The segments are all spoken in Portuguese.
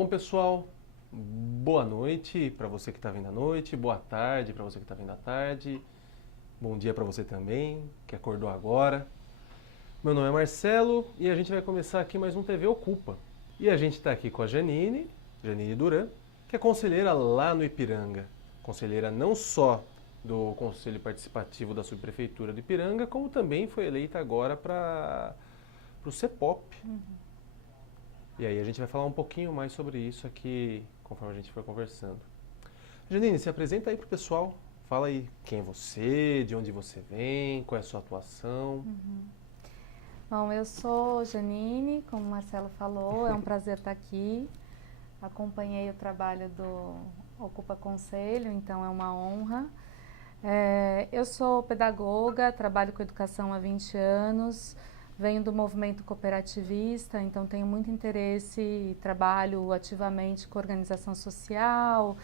Bom, pessoal, boa noite para você que está vindo à noite, boa tarde para você que está vindo à tarde, bom dia para você também, que acordou agora. Meu nome é Marcelo e a gente vai começar aqui mais um TV Ocupa. E a gente está aqui com a Janine Duran, que é conselheira lá no Ipiranga. Conselheira não só do Conselho Participativo da Subprefeitura do Ipiranga, como também foi eleita agora para o CEPOP. E aí a gente vai falar um pouquinho mais sobre isso aqui, conforme a gente for conversando. Janine, se apresenta aí pro pessoal. Fala aí quem é você, de onde você vem, qual é a sua atuação. Bom, eu sou Janine, como o Marcelo falou, é um prazer estar aqui. Acompanhei o trabalho do Ocupa Conselho, então é uma honra. Eu sou pedagoga, trabalho com educação há 20 anos, venho do movimento cooperativista, então tenho muito interesse e trabalho ativamente com organização social,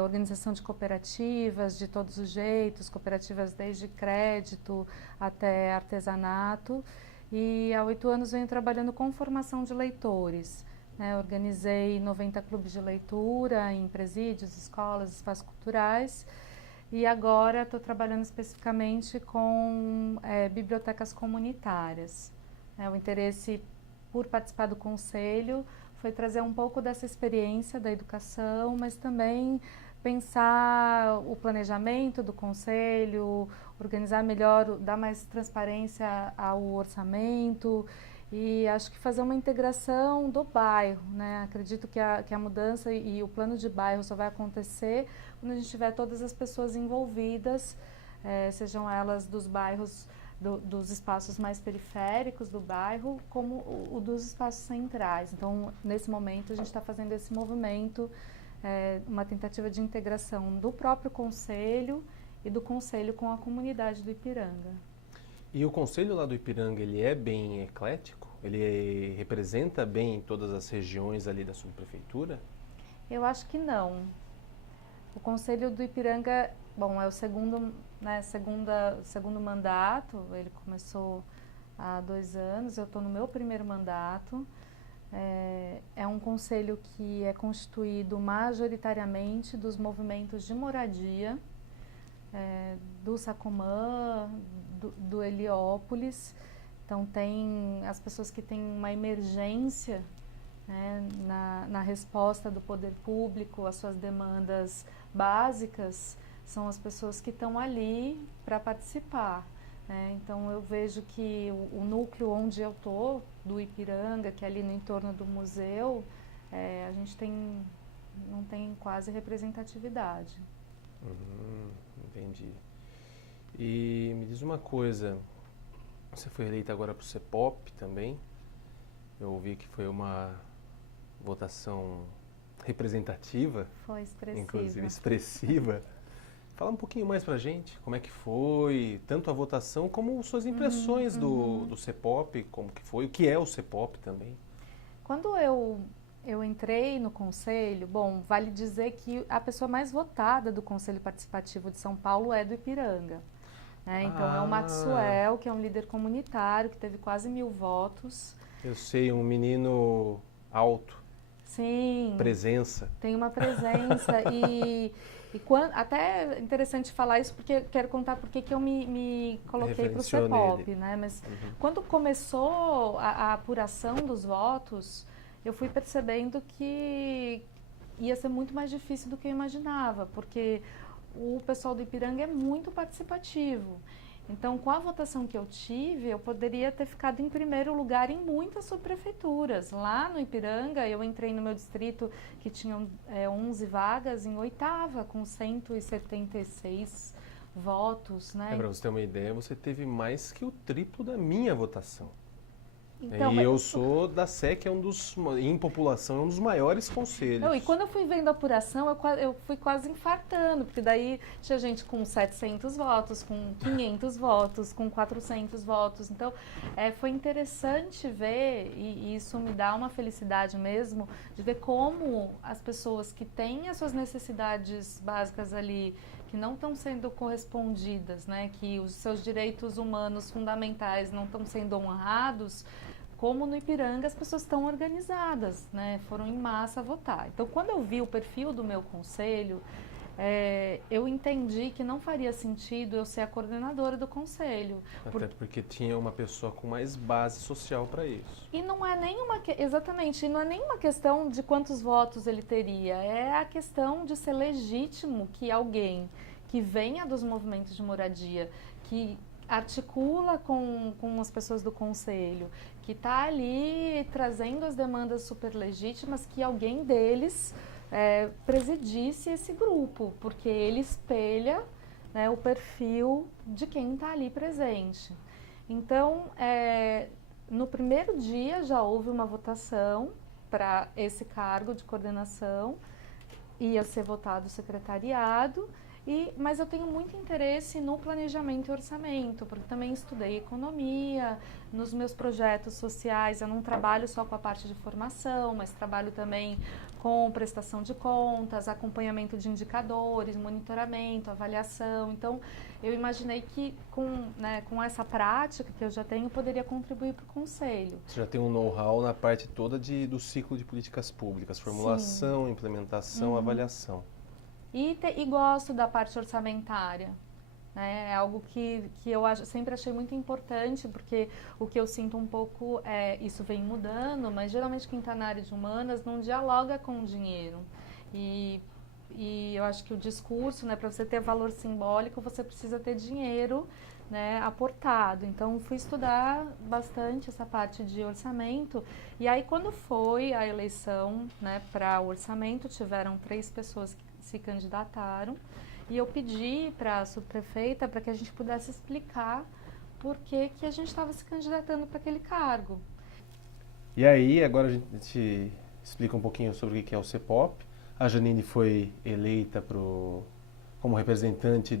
organização de cooperativas de todos os jeitos, cooperativas desde crédito até artesanato. E há 8 anos venho trabalhando com formação de leitores. Organizei 90 clubes de leitura em presídios, escolas, espaços culturais. E agora estou trabalhando especificamente com bibliotecas comunitárias. O interesse por participar do conselho foi trazer um pouco dessa experiência da educação, mas também pensar o planejamento do conselho, organizar melhor, dar mais transparência ao orçamento e acho que fazer uma integração do bairro, né? Acredito que a mudança e o plano de bairro só vai acontecer quando a gente tiver todas as pessoas envolvidas, sejam elas dos bairros, dos espaços mais periféricos do bairro, como o dos espaços centrais. Então, nesse momento, a gente está fazendo esse movimento, uma tentativa de integração do próprio conselho e do conselho com a comunidade do Ipiranga. E o conselho lá do Ipiranga, ele é bem eclético? Ele representa bem todas as regiões ali da subprefeitura? Eu acho que não. O Conselho do Ipiranga, bom, é o segundo mandato, ele começou há 2 anos, eu estou no meu primeiro mandato. É um conselho que é constituído majoritariamente dos movimentos de moradia, do Sacomã, do Heliópolis. Então tem as pessoas que têm uma emergência, né, na resposta do poder público às suas demandas básicas, são as pessoas que estão ali para participar. Então eu vejo que o núcleo onde eu estou, do Ipiranga, que é ali no entorno do museu, a gente não tem quase representatividade. Entendi. E me diz uma coisa, você foi eleita agora para o CEPOP também. Eu ouvi que foi uma votação representativa, Foi expressiva. inclusive expressiva. Fala um pouquinho mais pra gente, como é que foi, tanto a votação como suas impressões do CEPOP, como que foi, o que é o CEPOP também. Quando eu entrei no conselho, bom, vale dizer que a pessoa mais votada do Conselho Participativo de São Paulo é do Ipiranga. Então é o Maxwell, que é um líder comunitário, que teve quase 1000 votos. Eu sei, um menino alto. Sim. Presença. Tem uma presença até é interessante falar isso porque quero contar porque que eu me coloquei para o CEPOP, né? Mas quando começou a apuração dos votos, eu fui percebendo que ia ser muito mais difícil do que eu imaginava, porque o pessoal do Ipiranga é muito participativo. Então, com a votação que eu tive, eu poderia ter ficado em primeiro lugar em muitas subprefeituras. Lá no Ipiranga, eu entrei no meu distrito que tinha 11 vagas, em 8ª, com 176 votos, né? Para você ter uma ideia, você teve mais que o triplo da minha votação. Então, e eu sou da Sé, que é em população, é um dos maiores conselhos. Não, e quando eu fui vendo a apuração, eu fui quase infartando, porque daí tinha gente com 700 votos, com 500 votos, com 400 votos. Então, foi interessante ver, e isso me dá uma felicidade mesmo, de ver como as pessoas que têm as suas necessidades básicas ali, que não estão sendo correspondidas, né, que os seus direitos humanos fundamentais não estão sendo honrados, como no Ipiranga as pessoas estão organizadas, né? Foram em massa votar. Então, quando eu vi o perfil do meu conselho, eu entendi que não faria sentido eu ser a coordenadora do conselho. Até porque tinha uma pessoa com mais base social para isso. E não é nenhuma, exatamente, e não é nenhuma questão de quantos votos ele teria, é a questão de ser legítimo que alguém que venha dos movimentos de moradia, que articula com as pessoas do conselho, que está ali trazendo as demandas super legítimas, que alguém deles presidisse esse grupo, porque ele espelha, né, o perfil de quem está ali presente. Então, no primeiro dia já houve uma votação para esse cargo de coordenação, ia ser votado o secretariado, mas eu tenho muito interesse no planejamento e orçamento, porque também estudei economia, nos meus projetos sociais eu não trabalho só com a parte de formação, mas trabalho também com prestação de contas, acompanhamento de indicadores, monitoramento, avaliação. Então, eu imaginei que com essa prática que eu já tenho, poderia contribuir para o Conselho. Você já tem um know-how na parte toda do ciclo de políticas públicas, formulação, sim, implementação, avaliação. E gosto da parte orçamentária. É algo que eu sempre achei muito importante, porque o que eu sinto um pouco isso vem mudando, mas geralmente quem está na área de humanas não dialoga com o dinheiro. E eu acho que o discurso, né, para você ter valor simbólico, você precisa ter dinheiro, né, aportado. Então, fui estudar bastante essa parte de orçamento. E aí, quando foi a eleição, né, para o orçamento, tiveram 3 pessoas que se candidataram. E eu pedi para a subprefeita para que a gente pudesse explicar por que a gente estava se candidatando para aquele cargo. E aí, agora a gente explica um pouquinho sobre o que é o CEPOP. A Janine foi eleita como representante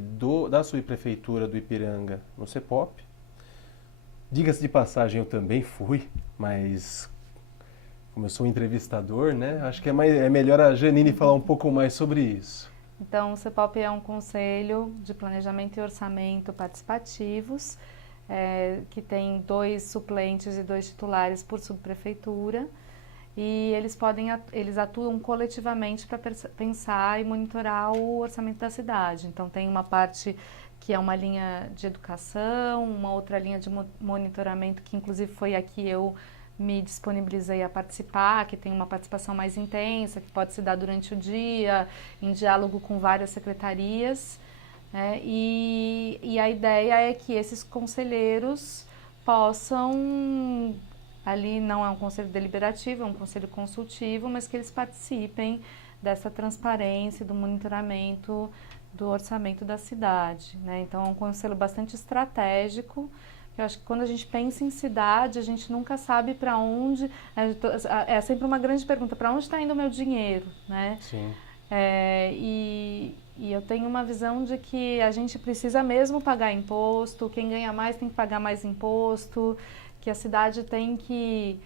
da subprefeitura do Ipiranga no CEPOP. Diga-se de passagem, eu também fui, mas como eu sou um entrevistador, né, acho que é melhor a Janine falar um pouco mais sobre isso. Então, o CEPOP é um conselho de planejamento e orçamento participativos, que tem 2 suplentes e 2 titulares por subprefeitura, e eles atuam coletivamente para pensar e monitorar o orçamento da cidade. Então, tem uma parte que é uma linha de educação, uma outra linha de monitoramento, que inclusive foi a que eu me disponibilizei a participar, que tem uma participação mais intensa, que pode se dar durante o dia, em diálogo com várias secretarias, né? E a ideia é que esses conselheiros possam, ali não é um conselho deliberativo, é um conselho consultivo, mas que eles participem dessa transparência, do monitoramento do orçamento da cidade, né? Então, é um conselho bastante estratégico. Eu acho que quando a gente pensa em cidade, a gente nunca sabe para onde... É sempre uma grande pergunta, para onde está indo o meu dinheiro, né? Sim. E eu tenho uma visão de que a gente precisa mesmo pagar imposto, quem ganha mais tem que pagar mais imposto, que a cidade tem que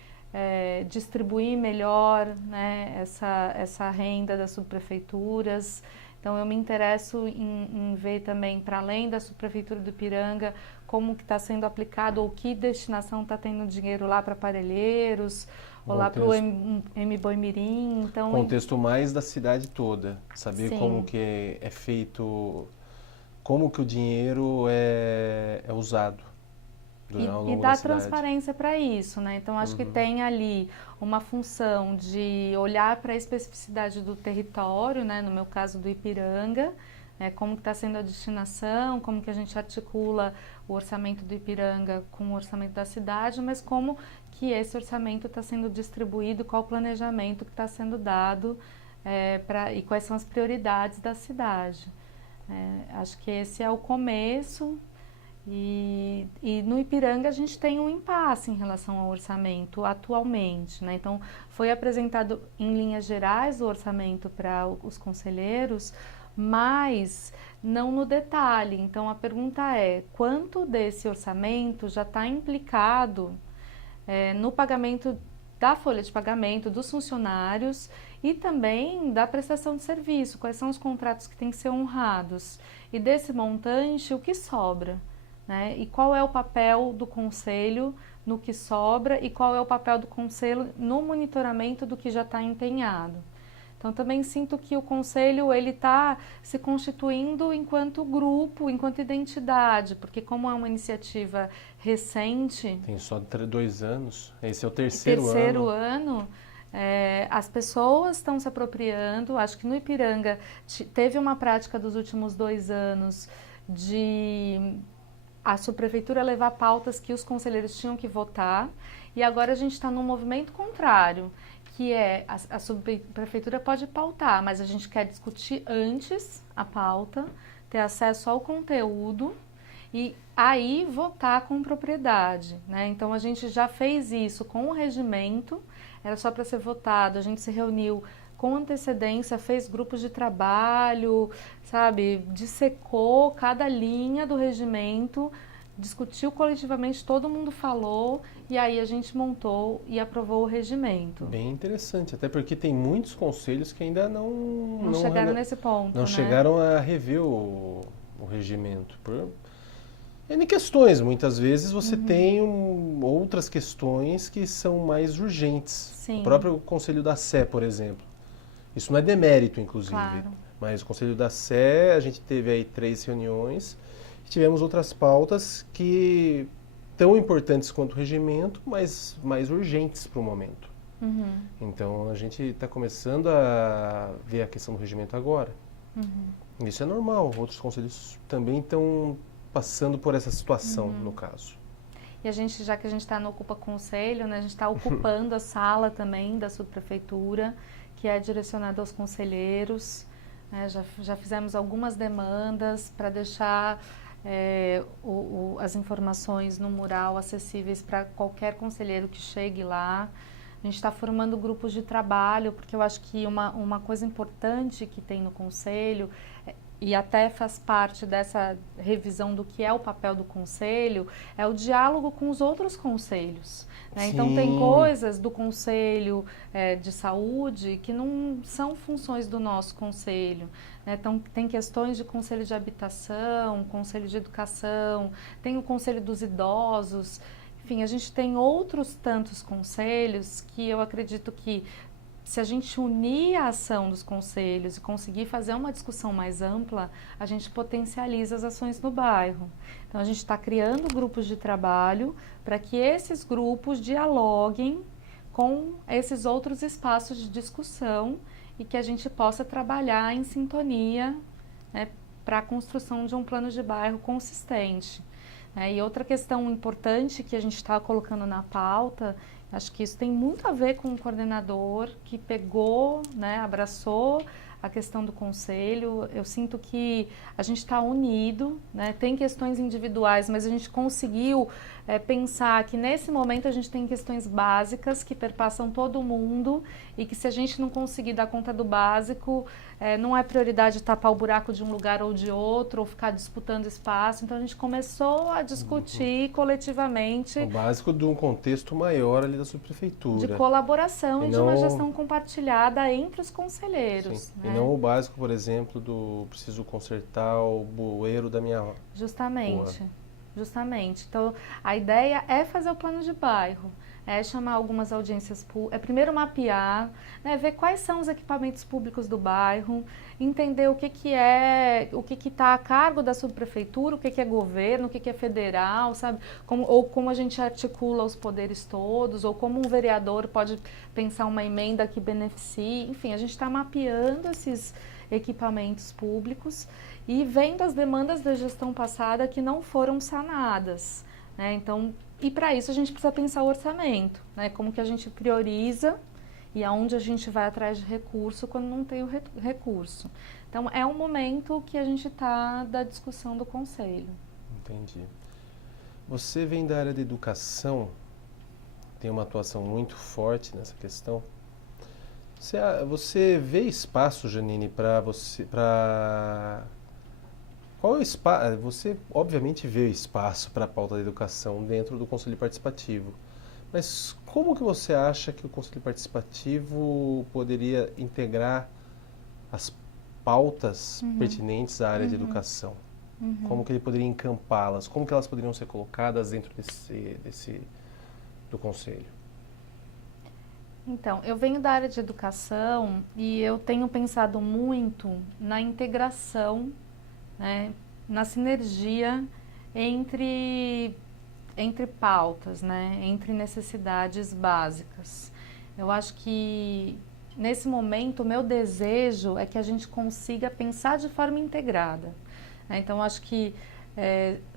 distribuir melhor, né, essa renda das subprefeituras. Então, eu me interesso em ver também, para além da subprefeitura do Ipiranga, como que está sendo aplicado ou que destinação está tendo dinheiro lá para aparelheiros, ou lá para o Mboimirim. Então, contexto mais da cidade toda, saber sim, como que é feito, como que o dinheiro é usado. E dar transparência para isso, né? Então, acho que tem ali uma função de olhar para a especificidade do território, né? No meu caso do Ipiranga, como que está sendo a destinação, como que a gente articula o orçamento do Ipiranga com o orçamento da cidade, mas como que esse orçamento está sendo distribuído, qual o planejamento que está sendo dado e quais são as prioridades da cidade. Acho que esse é o começo. E no Ipiranga a gente tem um impasse em relação ao orçamento atualmente, né? Então, foi apresentado em linhas gerais o orçamento para os conselheiros, mas não no detalhe. Então, a pergunta é, quanto desse orçamento já está implicado no pagamento da folha de pagamento dos funcionários e também da prestação de serviço, quais são os contratos que têm que ser honrados. E desse montante, o que sobra? né? E qual é o papel do conselho no que sobra e qual é o papel do conselho no monitoramento do que já está empenhado. Então também sinto que o conselho ele está se constituindo enquanto grupo, enquanto identidade, porque como é uma iniciativa recente, Tem só 2 anos, esse é o terceiro ano, as pessoas estão se apropriando. Acho que no Ipiranga teve uma prática dos últimos 2 anos de a subprefeitura levar pautas que os conselheiros tinham que votar, e agora a gente está num movimento contrário, que é a subprefeitura pode pautar, mas a gente quer discutir antes a pauta, ter acesso ao conteúdo e aí votar com propriedade, né? Então a gente já fez isso com o regimento, era só para ser votado, a gente se reuniu com antecedência, fez grupos de trabalho, sabe, dissecou cada linha do regimento, discutiu coletivamente, todo mundo falou e aí a gente montou e aprovou o regimento. Bem interessante, até porque tem muitos conselhos que ainda não chegaram nesse ponto, não né? chegaram a rever o regimento. Por N questões, muitas vezes você tem outras questões que são mais urgentes. Sim. O próprio Conselho da Sé, por exemplo. Isso não é demérito, inclusive. Claro. Mas o Conselho da Sé, a gente teve aí 3 reuniões, e tivemos outras pautas que tão importantes quanto o regimento, mas mais urgentes para o momento. Então a gente está começando a ver a questão do regimento agora. Isso é normal, outros conselhos também estão passando por essa situação, no caso. E a gente, já que a gente está no Ocupa Conselho, né, a gente está ocupando a sala também da subprefeitura, que é direcionada aos conselheiros. Né, já fizemos algumas demandas para deixar as informações no mural acessíveis para qualquer conselheiro que chegue lá. A gente está formando grupos de trabalho, porque eu acho que uma coisa importante que tem no conselho, e até faz parte dessa revisão do que é o papel do conselho, é o diálogo com os outros conselhos. Né? Então tem coisas do conselho de saúde que não são funções do nosso conselho. Né? Então tem questões de conselho de habitação, conselho de educação, tem o conselho dos idosos. Enfim, a gente tem outros tantos conselhos que eu acredito que se a gente unir a ação dos conselhos e conseguir fazer uma discussão mais ampla, a gente potencializa as ações no bairro. Então a gente está criando grupos de trabalho para que esses grupos dialoguem com esses outros espaços de discussão e que a gente possa trabalhar em sintonia, né, para a construção de um plano de bairro consistente. E outra questão importante que a gente está colocando na pauta, acho que isso tem muito a ver com o coordenador que pegou, né, abraçou a questão do conselho. Eu sinto que a gente está unido, né, tem questões individuais, mas a gente conseguiu pensar que nesse momento a gente tem questões básicas que perpassam todo mundo e que se a gente não conseguir dar conta do básico, não é prioridade tapar o buraco de um lugar ou de outro, ou ficar disputando espaço. Então a gente começou a discutir coletivamente. O básico de um contexto maior ali da subprefeitura. De colaboração e de uma gestão compartilhada entre os conselheiros. Né? E não o básico, por exemplo, do preciso consertar o bueiro da minha rua. Justamente. Então, a ideia é fazer o plano de bairro, é chamar algumas audiências públicas, primeiro mapear, né, ver quais são os equipamentos públicos do bairro, entender o que está a cargo da subprefeitura, o que é governo, o que é federal, sabe? Como a gente articula os poderes todos, ou como um vereador pode pensar uma emenda que beneficie. Enfim, a gente está mapeando esses equipamentos públicos e vendo as demandas da gestão passada que não foram sanadas. Né? Então, e para isso a gente precisa pensar o orçamento, né? Como que a gente prioriza e aonde a gente vai atrás de recurso quando não tem o recurso. Então, é um momento que a gente está da discussão do conselho. Entendi. Você vem da área de educação, tem uma atuação muito forte nessa questão. Você vê espaço, Janine, qual é o espaço? Você obviamente vê espaço para a pauta da educação dentro do Conselho Participativo, mas como que você acha que o Conselho Participativo poderia integrar as pautas pertinentes à área de educação? Como que ele poderia encampá-las? Como que elas poderiam ser colocadas dentro do conselho? Então, eu venho da área de educação e eu tenho pensado muito na integração, né, na sinergia entre pautas, né, entre necessidades básicas. Eu acho que nesse momento o meu desejo é que a gente consiga pensar de forma integrada. Então, eu acho que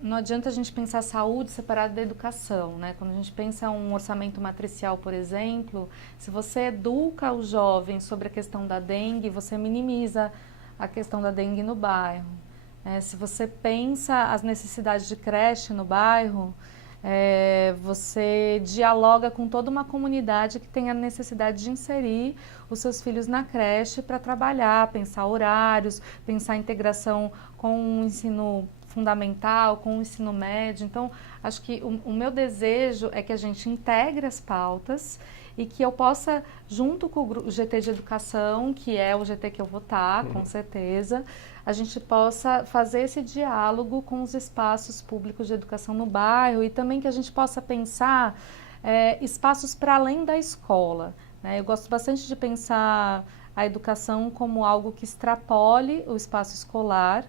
não adianta a gente pensar saúde separada da educação, né? Quando a gente pensa um orçamento matricial, por exemplo, se você educa o jovem sobre a questão da dengue, você minimiza a questão da dengue no bairro. Se você pensa as necessidades de creche no bairro, você dialoga com toda uma comunidade que tem a necessidade de inserir os seus filhos na creche para trabalhar, pensar horários, pensar integração com o ensino fundamental, com o ensino médio. Então, acho que o meu desejo é que a gente integre as pautas e que eu possa, junto com o GT de Educação, que é o GT que eu vou estar, com certeza, a gente possa fazer esse diálogo com os espaços públicos de educação no bairro e também que a gente possa pensar espaços para além da escola, né? Eu gosto bastante de pensar a educação como algo que extrapole o espaço escolar,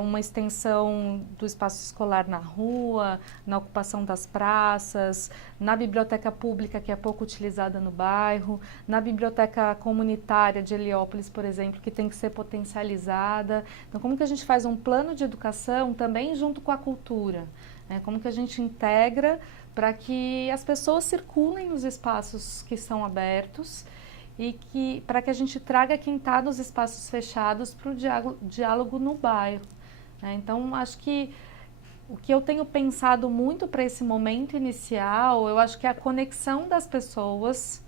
uma extensão do espaço escolar na rua, na ocupação das praças, na biblioteca pública que é pouco utilizada no bairro, na biblioteca comunitária de Heliópolis, por exemplo, que tem que ser potencializada. Então, como que a gente faz um plano de educação também junto com a cultura? Como que a gente integra para que as pessoas circulem nos espaços que são abertos e para que a gente traga quem está nos espaços fechados para o diálogo no bairro. Então, acho que o que eu tenho pensado muito para esse momento inicial, eu acho que é a conexão das pessoas,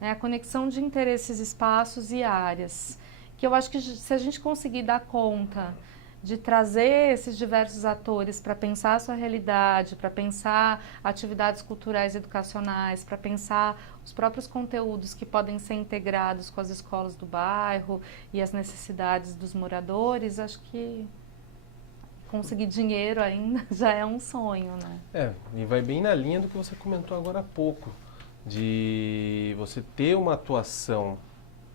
a conexão de interesses, espaços e áreas, que eu acho que se a gente conseguir dar conta de trazer esses diversos atores para pensar a sua realidade, para pensar atividades culturais e educacionais, para pensar os próprios conteúdos que podem ser integrados com as escolas do bairro e as necessidades dos moradores, acho que conseguir dinheiro ainda já é um sonho, né? E vai bem na linha do que você comentou agora há pouco, de você ter uma atuação,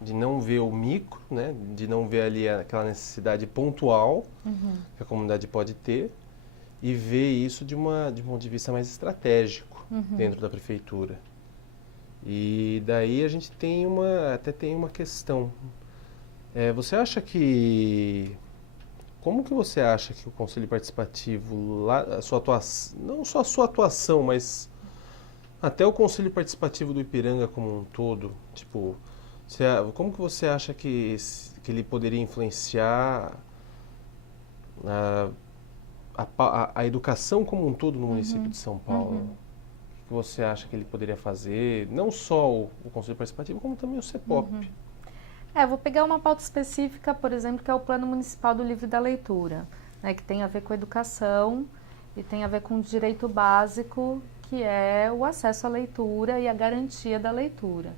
de não ver o micro, né? De não ver ali aquela necessidade pontual que a comunidade pode ter e ver isso de um ponto de vista mais estratégico dentro da prefeitura. E daí a gente até tem uma questão. Você acha que... Como que você acha que o Conselho Participativo, a sua atuação, não só a sua atuação, mas até o Conselho Participativo do Ipiranga como um todo, tipo... Como que você acha que ele poderia influenciar a educação como um todo no município de São Paulo? O que você acha que ele poderia fazer? Não só o Conselho Participativo, como também o CEPOP. Eu vou pegar uma pauta específica, por exemplo, que é o Plano Municipal do Livro da Leitura, né, que tem a ver com educação e tem a ver com o direito básico, que é o acesso à leitura e a garantia da leitura.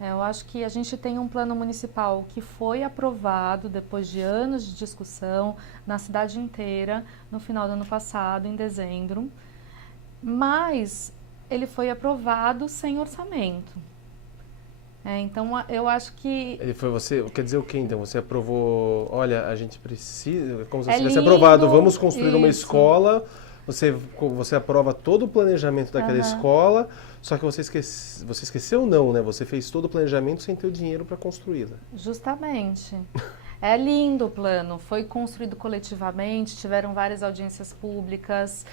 Eu acho que a gente tem um plano municipal que foi aprovado depois de anos de discussão na cidade inteira, no final do ano passado, em dezembro, mas ele foi aprovado sem orçamento. Então, eu acho que... Quer dizer o quê, então? Você aprovou, olha, a gente precisa, como se tivesse lindo, aprovado, vamos construir uma isso. escola, você aprova todo o planejamento daquela escola, só que você esqueceu não, né? Você fez todo o planejamento sem ter o dinheiro para construí-la. Justamente. É lindo o plano, foi construído coletivamente, tiveram várias audiências públicas,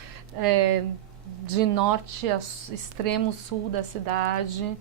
de norte a extremo sul da cidade,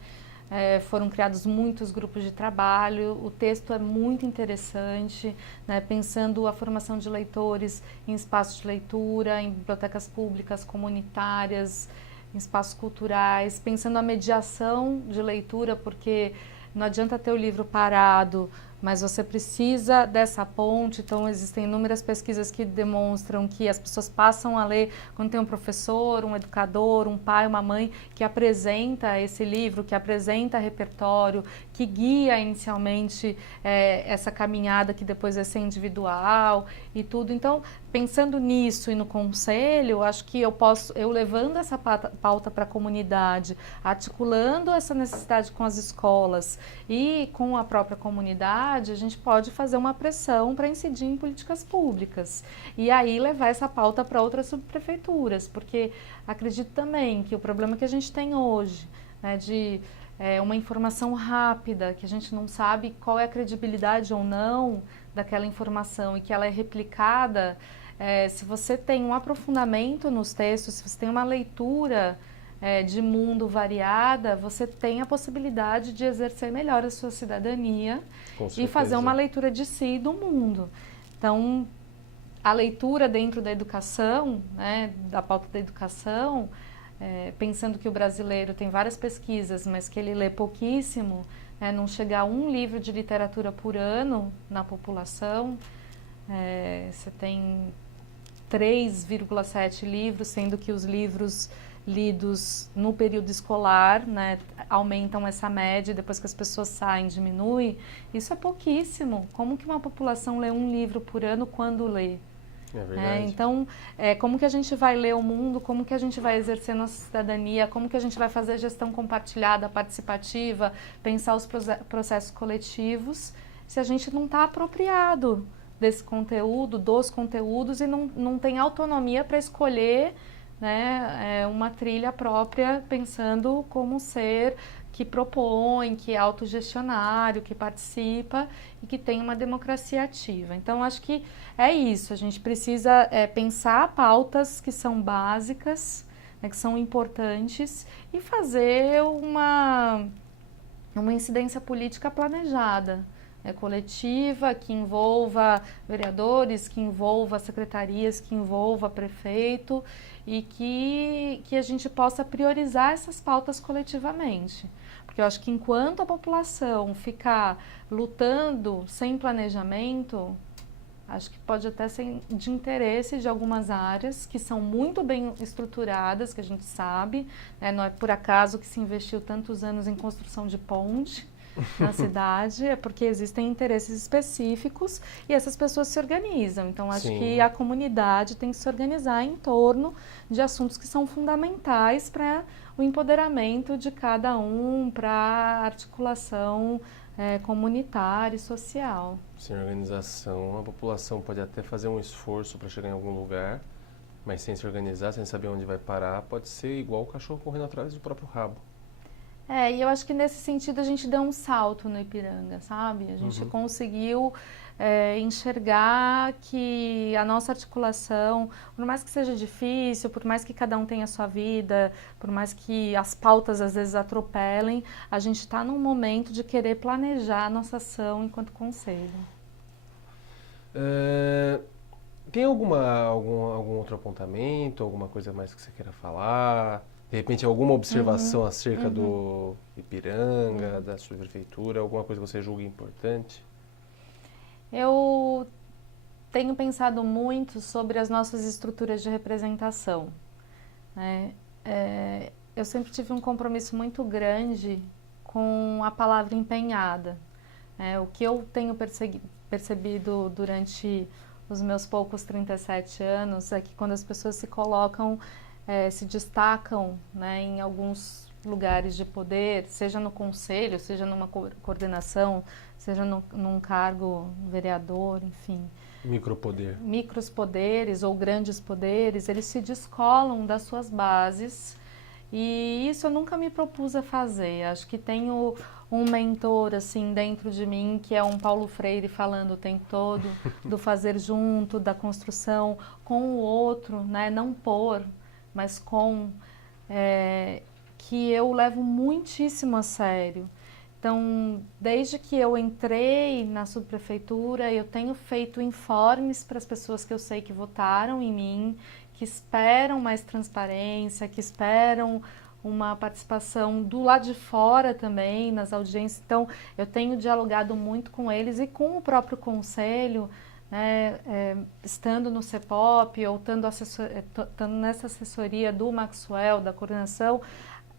foram criados muitos grupos de trabalho, o texto é muito interessante, né, pensando a formação de leitores em espaços de leitura, em bibliotecas públicas, comunitárias, em espaços culturais, pensando a mediação de leitura, porque não adianta ter o livro parado mas você precisa dessa ponte. Então existem inúmeras pesquisas que demonstram que as pessoas passam a ler quando tem um professor, um educador, um pai, uma mãe que apresenta esse livro, que apresenta repertório, que guia inicialmente essa caminhada que depois vai ser individual e tudo. Então, pensando nisso e no conselho, acho que eu levando essa pauta para a comunidade, articulando essa necessidade com as escolas e com a própria comunidade, a gente pode fazer uma pressão para incidir em políticas públicas e aí levar essa pauta para outras subprefeituras, porque acredito também que o problema que a gente tem hoje, né, de uma informação rápida, que a gente não sabe qual é a credibilidade ou não daquela informação e que ela é replicada, se você tem um aprofundamento nos textos, se você tem uma leitura de mundo variada, você tem a possibilidade de exercer melhor a sua cidadania e fazer uma leitura de si e do mundo. Então, a leitura dentro da educação, né, da pauta da educação, pensando que o brasileiro tem várias pesquisas, mas que ele lê pouquíssimo, não chega a um livro de literatura por ano na população, você tem 3,7 livros, sendo que os livros lidos no período escolar, né, aumentam essa média, depois que as pessoas saem, diminui. Isso é pouquíssimo. Como que uma população lê um livro por ano quando lê? É verdade. Então, como que a gente vai ler o mundo, como que a gente vai exercer nossa cidadania, como que a gente vai fazer gestão compartilhada, participativa, pensar os processos coletivos, se a gente não está apropriado desse conteúdo, dos conteúdos, e não tem autonomia para escolher, né, uma trilha própria, pensando como ser que propõe, que é autogestionário, que participa e que tem uma democracia ativa. Então, acho que é isso, a gente precisa pensar pautas que são básicas, né, que são importantes, e fazer uma incidência política planejada, coletiva, que envolva vereadores, que envolva secretarias, que envolva prefeito, e que a gente possa priorizar essas pautas coletivamente. Porque eu acho que enquanto a população ficar lutando sem planejamento, acho que pode até ser de interesse de algumas áreas que são muito bem estruturadas, que a gente sabe, né? Não é por acaso que se investiu tantos anos em construção de ponte na cidade, é porque existem interesses específicos e essas pessoas se organizam. Então, acho Sim. que a comunidade tem que se organizar em torno de assuntos que são fundamentais para o empoderamento de cada um, para a articulação comunitária e social. Sem organização, a população pode até fazer um esforço para chegar em algum lugar, mas sem se organizar, sem saber onde vai parar, pode ser igual o cachorro correndo atrás do próprio rabo. E eu acho que nesse sentido a gente deu um salto no Ipiranga, sabe? A gente conseguiu enxergar que a nossa articulação, por mais que seja difícil, por mais que cada um tenha a sua vida, por mais que as pautas às vezes atropelem, a gente está num momento de querer planejar a nossa ação enquanto conselho. Tem algum outro apontamento, alguma coisa mais que você queira falar? De repente, alguma observação acerca do Ipiranga, da sua prefeitura, alguma coisa que você julga importante? Eu tenho pensado muito sobre as nossas estruturas de representação, né? Eu sempre tive um compromisso muito grande com a palavra empenhada. O que eu tenho percebido durante os meus poucos 37 anos é que quando as pessoas se colocam, se destacam, né, em alguns lugares de poder, seja no conselho, seja numa coordenação, seja num cargo vereador, enfim. Micropoder. Micros poderes ou grandes poderes, eles se descolam das suas bases, e isso eu nunca me propus a fazer. Acho que tenho um mentor assim dentro de mim, que é um Paulo Freire, falando o tempo todo do fazer junto, da construção com o outro, né, não por, mas com, que eu levo muitíssimo a sério. Então, desde que eu entrei na subprefeitura, eu tenho feito informes para as pessoas que eu sei que votaram em mim, que esperam mais transparência, que esperam uma participação do lado de fora também, nas audiências. Então, eu tenho dialogado muito com eles e com o próprio conselho, né, estando no CEPOP ou estando nessa assessoria do Maxwell, da coordenação,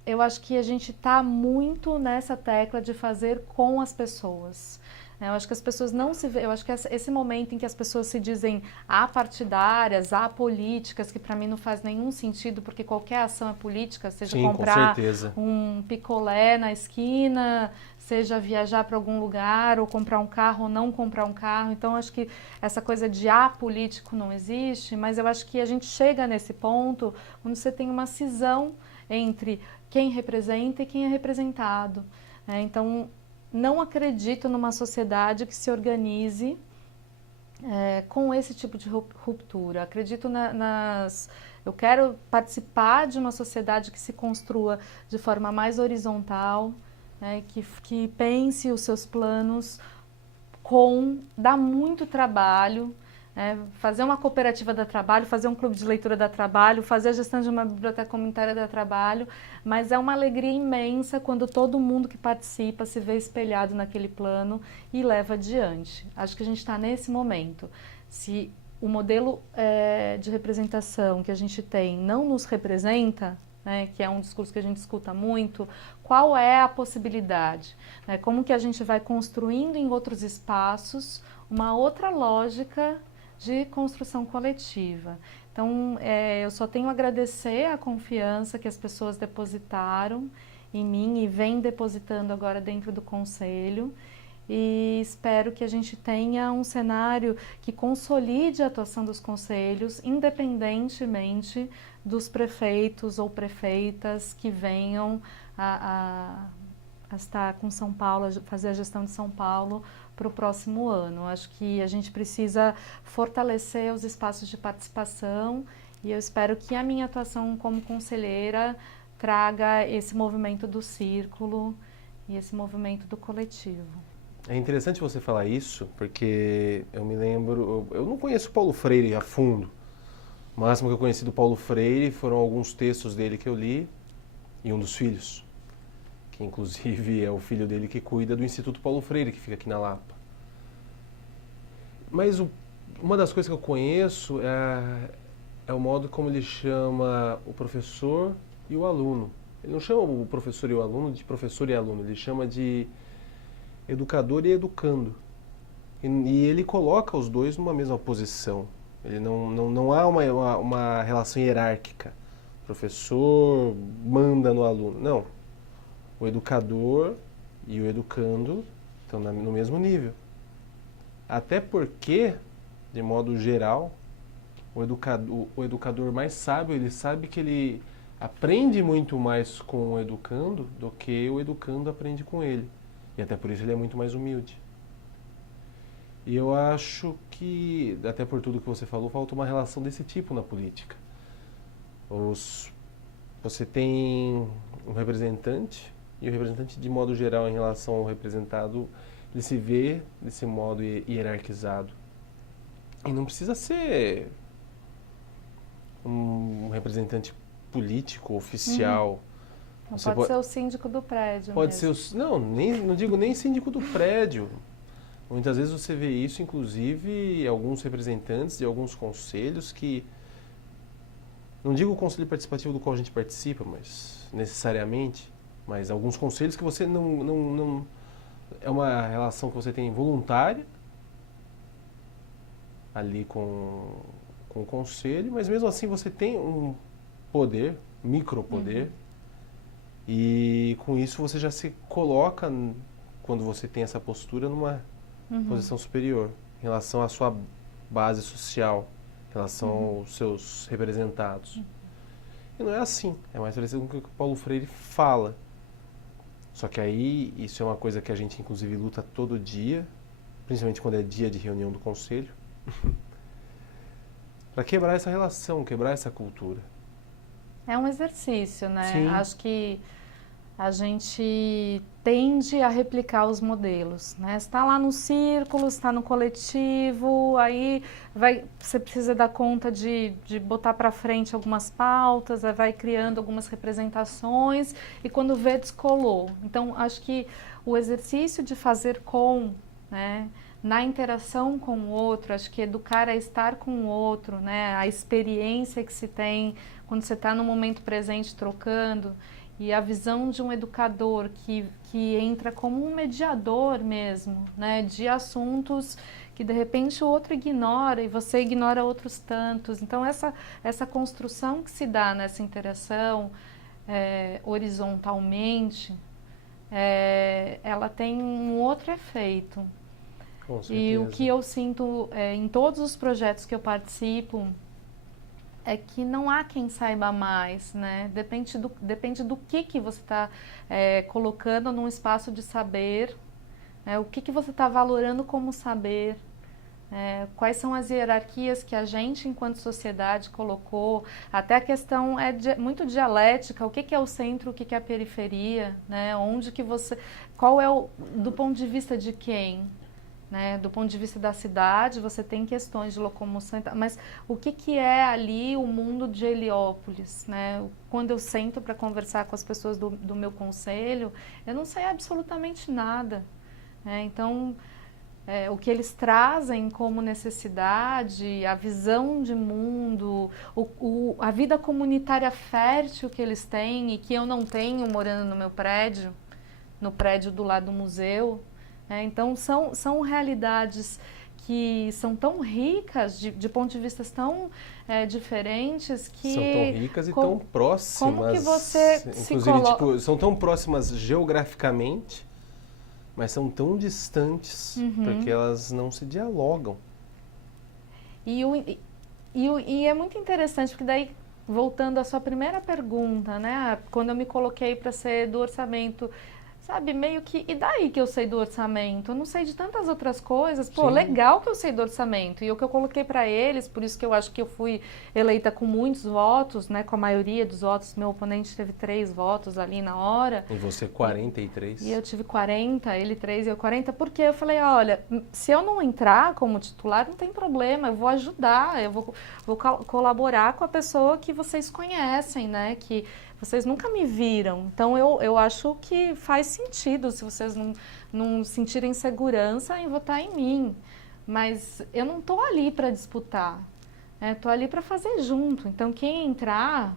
eu acho que a gente está muito nessa tecla de fazer com as pessoas. Eu acho que as pessoas não se veem, eu acho que esse momento em que as pessoas se dizem apartidárias, apolíticas, que para mim não faz nenhum sentido, porque qualquer ação é política, seja Sim, comprar com certeza. um picolé na esquina, seja viajar para algum lugar, ou comprar um carro ou não comprar um carro. Então, acho que essa coisa de apolítico não existe, mas eu acho que a gente chega nesse ponto quando você tem uma cisão entre quem representa e quem é representado. Então, não acredito numa sociedade que se organize com esse tipo de ruptura. Acredito eu quero participar de uma sociedade que se construa de forma mais horizontal, né, que pense os seus planos dá muito trabalho. Fazer uma cooperativa dá trabalho, fazer um clube de leitura dá trabalho, fazer a gestão de uma biblioteca comunitária dá trabalho, mas é uma alegria imensa quando todo mundo que participa se vê espelhado naquele plano e leva adiante. Acho que a gente está nesse momento. Se o modelo de representação que a gente tem não nos representa, que é um discurso que a gente escuta muito, qual é a possibilidade? Como que a gente vai construindo em outros espaços uma outra lógica de construção coletiva. Então, eu só tenho a agradecer a confiança que as pessoas depositaram em mim e vêm depositando agora dentro do Conselho, e espero que a gente tenha um cenário que consolide a atuação dos conselhos, independentemente dos prefeitos ou prefeitas que venham a estar com São Paulo, fazer a gestão de São Paulo para o próximo ano. Acho que a gente precisa fortalecer os espaços de participação e eu espero que a minha atuação como conselheira traga esse movimento do círculo e esse movimento do coletivo. É interessante você falar isso, porque eu me lembro, eu não conheço Paulo Freire a fundo. O máximo que eu conheci do Paulo Freire foram alguns textos dele que eu li e um dos filhos, que inclusive é o filho dele que cuida do Instituto Paulo Freire, que fica aqui na Lapa. Mas uma das coisas que eu conheço é o modo como ele chama o professor e o aluno. Ele não chama o professor e o aluno de professor e aluno, ele chama de educador e educando. E ele coloca os dois numa mesma posição. Ele não há uma relação hierárquica. O professor manda no aluno. Não. O educador e o educando estão no mesmo nível. Até porque, de modo geral, o educador mais sábio, ele sabe que ele aprende muito mais com o educando do que o educando aprende com ele. E até por isso ele é muito mais humilde. E eu acho que, até por tudo que você falou, falta uma relação desse tipo na política. Você tem um representante, e o representante, de modo geral, em relação ao representado, ele se vê desse modo hierarquizado. E não precisa ser um representante político, oficial. Não pode ser o síndico do prédio pode mesmo. ser não digo nem síndico do prédio. Muitas vezes você vê isso, inclusive, alguns representantes de alguns conselhos que... Não digo o conselho participativo do qual a gente participa, mas necessariamente, mas alguns conselhos que você não é uma relação que você tem voluntária ali com o conselho, mas mesmo assim você tem um poder, micropoder, e com isso você já se coloca, quando você tem essa postura, numa posição superior em relação à sua base social, em relação aos seus representados. E não é assim, é mais parecido com o que o Paulo Freire fala. Só que aí, isso é uma coisa que a gente inclusive luta todo dia, principalmente quando é dia de reunião do conselho, para quebrar essa relação, quebrar essa cultura. É um exercício, né? Sim. Acho que a gente tende a replicar os modelos, né? Você está lá no círculo, está no coletivo, aí você precisa dar conta de botar para frente algumas pautas, aí vai criando algumas representações e quando vê, descolou. Então, acho que o exercício de fazer com, né, na interação com o outro, acho que educar a estar com o outro, né, a experiência que se tem quando você está no momento presente trocando, e a visão de um educador que entra como um mediador mesmo, né, de assuntos que de repente o outro ignora e você ignora outros tantos. Então essa construção que se dá nessa interação horizontalmente, ela tem um outro efeito. Com certeza. E o que eu sinto em todos os projetos que eu participo é que não há quem saiba mais, né? Depende do que você está colocando num espaço de saber, o que você está valorando como saber, quais são as hierarquias que a gente, enquanto sociedade, colocou. Até a questão muito dialética, o que é o centro, o que é a periferia, né? Onde que você... Qual é do ponto de vista de quem? Né? Do ponto de vista da cidade, você tem questões de locomoção, mas o que é ali o mundo de Heliópolis? Né? Quando eu sento para conversar com as pessoas do meu conselho, eu não sei absolutamente nada. Né? Então, o que eles trazem como necessidade, a visão de mundo, a vida comunitária fértil que eles têm e que eu não tenho morando no prédio do lado do museu. Então, são realidades que são tão ricas, de pontos de vista tão diferentes, que... São tão ricas e tão próximas. Como que você se coloca... Tipo, são tão próximas geograficamente, mas são tão distantes, porque elas não se dialogam. E é muito interessante, porque daí, voltando à sua primeira pergunta, né? Quando eu me coloquei para ser do orçamento... Sabe, meio que... E daí que eu sei do orçamento? Eu não sei de tantas outras coisas. Pô, Sim. Legal que eu sei do orçamento. E o que eu coloquei para eles, por isso que eu acho que eu fui eleita com muitos votos, né? Com a maioria dos votos. Meu oponente teve 3 votos ali na hora. E você 43. E eu tive 40, ele 3 e eu 40. Porque eu falei, olha, se eu não entrar como titular, não tem problema. Eu vou ajudar, eu vou colaborar com a pessoa que vocês conhecem, né? Que... Vocês nunca me viram, então eu acho que faz sentido se vocês não sentirem segurança em votar em mim. Mas eu não estou ali para disputar, estou ali para fazer junto. Então quem entrar,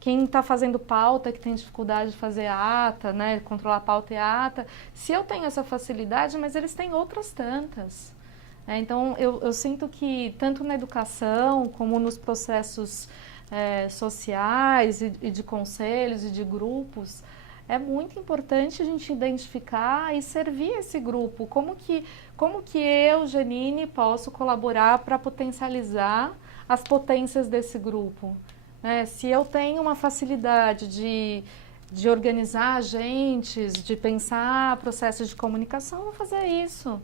quem está fazendo pauta, que tem dificuldade de fazer ata, né, controlar pauta e ata, se eu tenho essa facilidade, mas eles têm outras tantas. Então eu sinto que tanto na educação como nos processos sociais e de conselhos e de grupos, é muito importante a gente identificar e servir esse grupo. Como que eu, Janine, posso colaborar para potencializar as potências desse grupo? Se eu tenho uma facilidade de organizar agentes, de pensar processos de comunicação, eu vou fazer isso.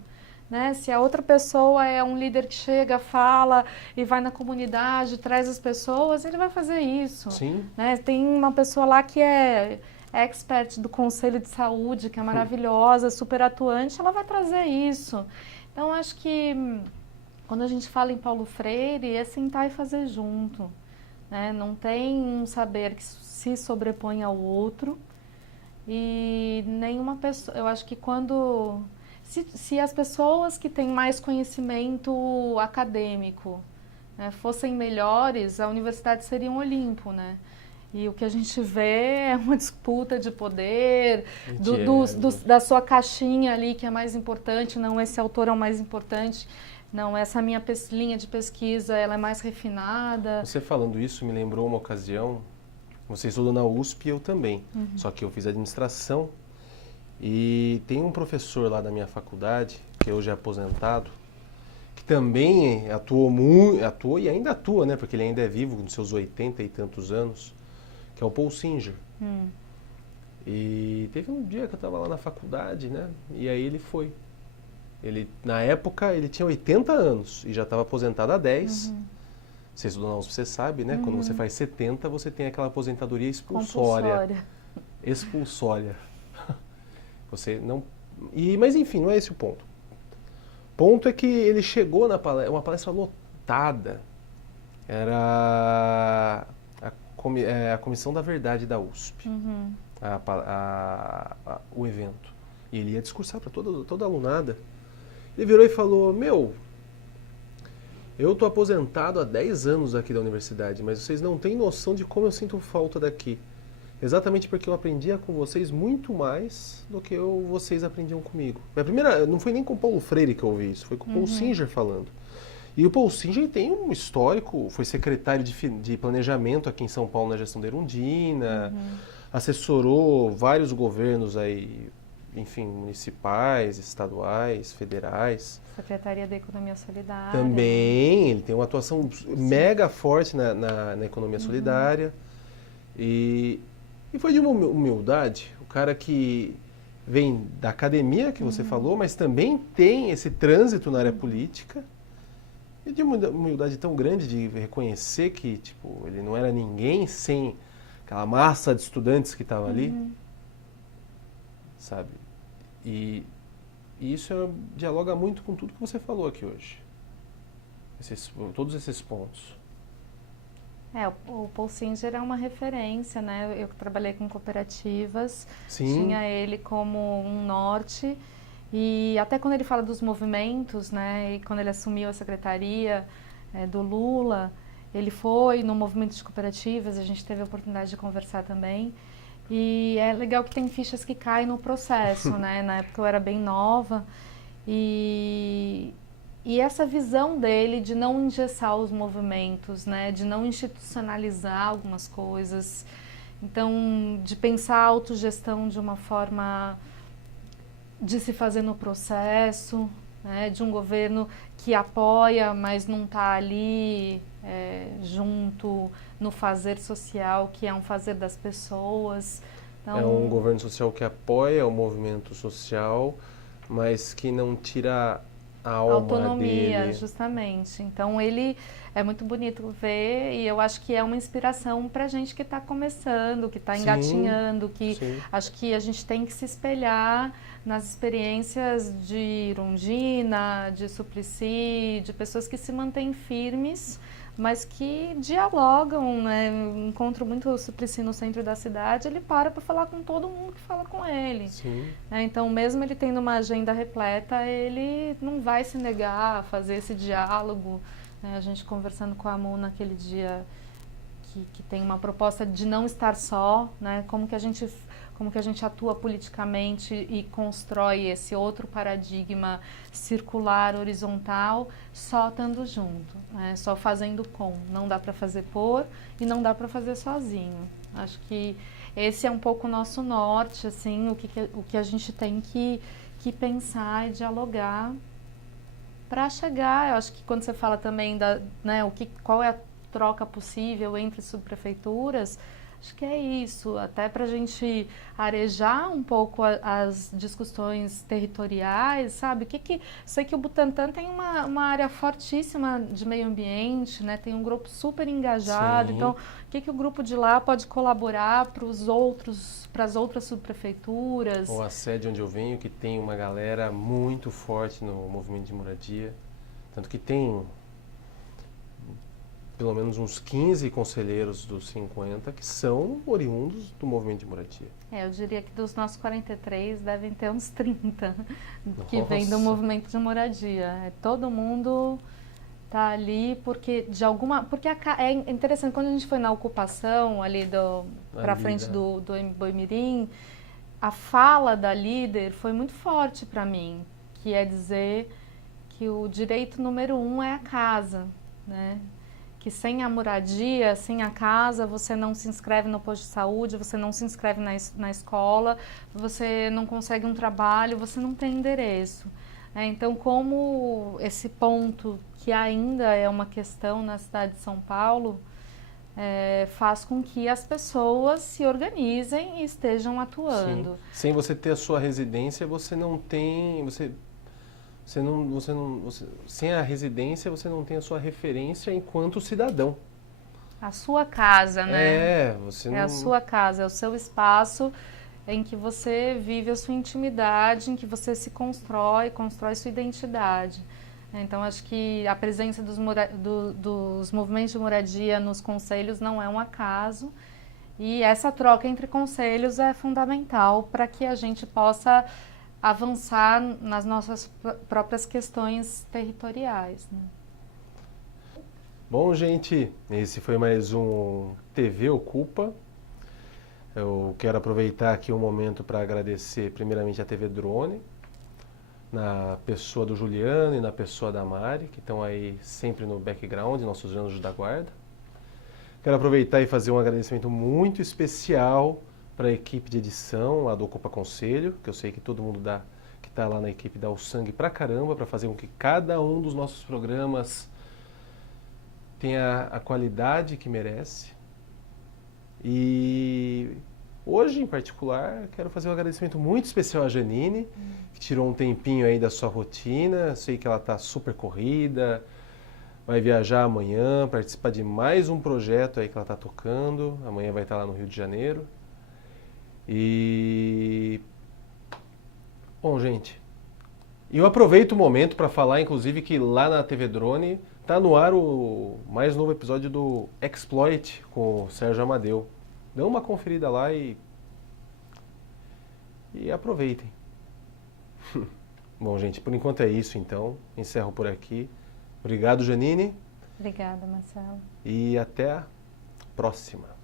Né? Se a outra pessoa é um líder que chega, fala e vai na comunidade, traz as pessoas, ele vai fazer isso. Sim. Né? Tem uma pessoa lá que é expert do Conselho de Saúde, que é maravilhosa, super atuante, ela vai trazer isso. Então, acho que quando a gente fala em Paulo Freire, é sentar e fazer junto. Né? Não tem um saber que se sobrepõe ao outro e nenhuma pessoa... Eu acho que quando... Se as pessoas que têm mais conhecimento acadêmico, né, fossem melhores, a universidade seria um Olimpo, né? E o que a gente vê é uma disputa de poder, da sua caixinha ali que é mais importante, não esse autor é o mais importante, não, essa minha linha de pesquisa ela é mais refinada. Você falando isso me lembrou uma ocasião, você estudou na USP e eu também, só que eu fiz administração. E tem um professor lá da minha faculdade, que hoje é aposentado, que também atuou e ainda atua, né? Porque ele ainda é vivo, com seus 80 e tantos anos, que é o Paul Singer. E teve um dia que eu estava lá na faculdade, né? E aí ele foi. Na época, ele tinha 80 anos e já estava aposentado há 10. Você estudou na USP, você sabe, né? Quando você faz 70, você tem aquela aposentadoria expulsória. expulsória. Você não... mas enfim, não é esse o ponto. O ponto é que ele chegou na palestra, uma palestra lotada. Era a Comissão da Verdade da USP, o evento. E ele ia discursar para toda a alunada. Ele virou e falou, eu tô aposentado há 10 anos aqui da universidade, mas vocês não têm noção de como eu sinto falta daqui. Exatamente porque eu aprendia com vocês muito mais do que vocês aprendiam comigo. Não foi nem com o Paulo Freire que eu ouvi isso, foi com o Paul Singer falando. E o Paul Singer tem um histórico, foi secretário de planejamento aqui em São Paulo na gestão da Erundina, assessorou vários governos aí, enfim, municipais, estaduais, federais. Secretaria da Economia Solidária. Também, ele tem uma atuação mega forte na economia solidária. E foi de uma humildade, o cara que vem da academia, que você falou, mas também tem esse trânsito na área política, e de uma humildade tão grande de reconhecer que tipo, ele não era ninguém sem aquela massa de estudantes que estava ali, sabe? E isso dialoga muito com tudo que você falou aqui hoje, todos esses pontos. O Paul Singer é uma referência, né? Eu trabalhei com cooperativas, Sim. Tinha ele como um norte, e até quando ele fala dos movimentos, né? E quando ele assumiu a secretaria do Lula, ele foi no movimento de cooperativas, a gente teve a oportunidade de conversar também, e é legal que tem fichas que caem no processo, né? Na época eu era bem nova, e essa visão dele de não engessar os movimentos, né, de não institucionalizar algumas coisas, então de pensar a autogestão de uma forma de se fazer no processo, né, de um governo que apoia, mas não está ali junto no fazer social, que é um fazer das pessoas. Então, é um governo social que apoia o movimento social, mas que não tira a autonomia dele. Justamente. Então ele é muito bonito ver, e eu acho que é uma inspiração para gente que está começando, que está engatinhando, que acho que a gente tem que se espelhar nas experiências de Erundina, de Suplicy, de pessoas que se mantêm firmes, mas que dialogam, né? Eu encontro muito o Suplicy no centro da cidade, ele para falar com todo mundo que fala com ele. Então, mesmo ele tendo uma agenda repleta, ele não vai se negar a fazer esse diálogo. A gente conversando com a Mu naquele dia que tem uma proposta de não estar só, né? Como que a gente atua politicamente e constrói esse outro paradigma circular, horizontal, só estando junto, né? Só fazendo com. Não dá para fazer por e não dá para fazer sozinho. Acho que esse é um pouco o nosso norte, assim, o que a gente tem que pensar e dialogar para chegar. Eu acho que quando você fala também né, qual é a troca possível entre subprefeituras, acho que é isso, até para a gente arejar um pouco as discussões territoriais, sabe? Sei que o Butantã tem uma área fortíssima de meio ambiente, né? Tem um grupo super engajado, então o que o grupo de lá pode colaborar para as outras subprefeituras? Ou a sede onde eu venho, que tem uma galera muito forte no movimento de moradia, tanto que tem pelo menos uns 15 conselheiros dos 50 que são oriundos do movimento de moradia. Eu diria que dos nossos 43 devem ter uns 30 que vêm do movimento de moradia. Todo mundo tá ali porque é interessante, quando a gente foi na ocupação ali para frente do Boimirim, a fala da líder foi muito forte para mim, que é dizer que o direito número 1 é a casa, né? Que sem a moradia, sem a casa, você não se inscreve no posto de saúde, você não se inscreve na escola, você não consegue um trabalho, você não tem endereço. Então, como esse ponto, que ainda é uma questão na cidade de São Paulo, faz com que as pessoas se organizem e estejam atuando. Sem você ter a sua residência, você não tem... sem a residência, você não tem a sua referência enquanto cidadão. A sua casa, né? Você não... É a sua casa, é o seu espaço em que você vive a sua intimidade, em que você se constrói sua identidade. Então, acho que a presença dos movimentos de moradia nos conselhos não é um acaso, e essa troca entre conselhos é fundamental para que a gente possa avançar nas nossas próprias questões territoriais, né? Bom, gente, esse foi mais um TV Ocupa. Eu quero aproveitar aqui um momento para agradecer primeiramente a TV Drone, na pessoa do Juliano e na pessoa da Mari, que estão aí sempre no background, nossos anjos da guarda. Quero aproveitar e fazer um agradecimento muito especial para a equipe de edição lá do Ocupa Conselho, que eu sei que todo mundo que está lá na equipe dá o sangue pra caramba para fazer com que cada um dos nossos programas tenha a qualidade que merece. E hoje, em particular, quero fazer um agradecimento muito especial à Janine, que tirou um tempinho aí da sua rotina. Sei que ela está super corrida, vai viajar amanhã, participar de mais um projeto aí que ela está tocando. Amanhã vai estar lá no Rio de Janeiro. E... Bom, gente, eu aproveito o momento para falar, inclusive, que lá na TV Drone tá no ar o mais novo episódio do Exploit com o Sérgio Amadeu. Dê uma conferida lá e aproveitem. Bom, gente, por enquanto é isso, então. Encerro por aqui. Obrigado, Janine. Obrigada, Marcelo. E até a próxima.